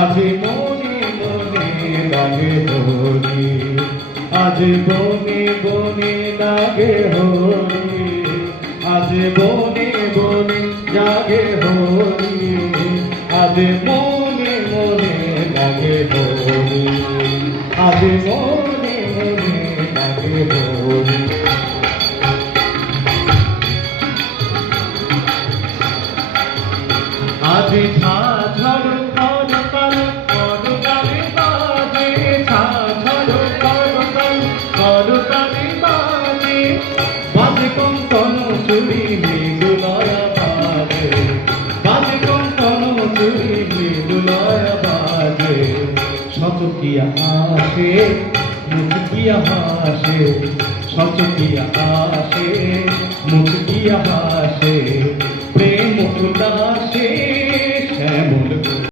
আজ মনে মনে লাগে হরি, আজ বনে বনে লাগে হরি, আজ বনে বনে জাগে হরি, আজ মনে মনে লাগে হরি, আজ মনে মনে লাগে হরি। আজ ঝাঝর করতাল করতালে বাজে, ঝাঝর করতাল করতালে বাজে, বাজে কঙ্কন চুরি মৃদুলয়া বাজে, বাজে কঙ্কন চুরি মৃদুলয়া বাজে। শতকিয়া আসে মুচকিয়া হাসে, শতকিয়া আসে মুচকিয়া হাসে।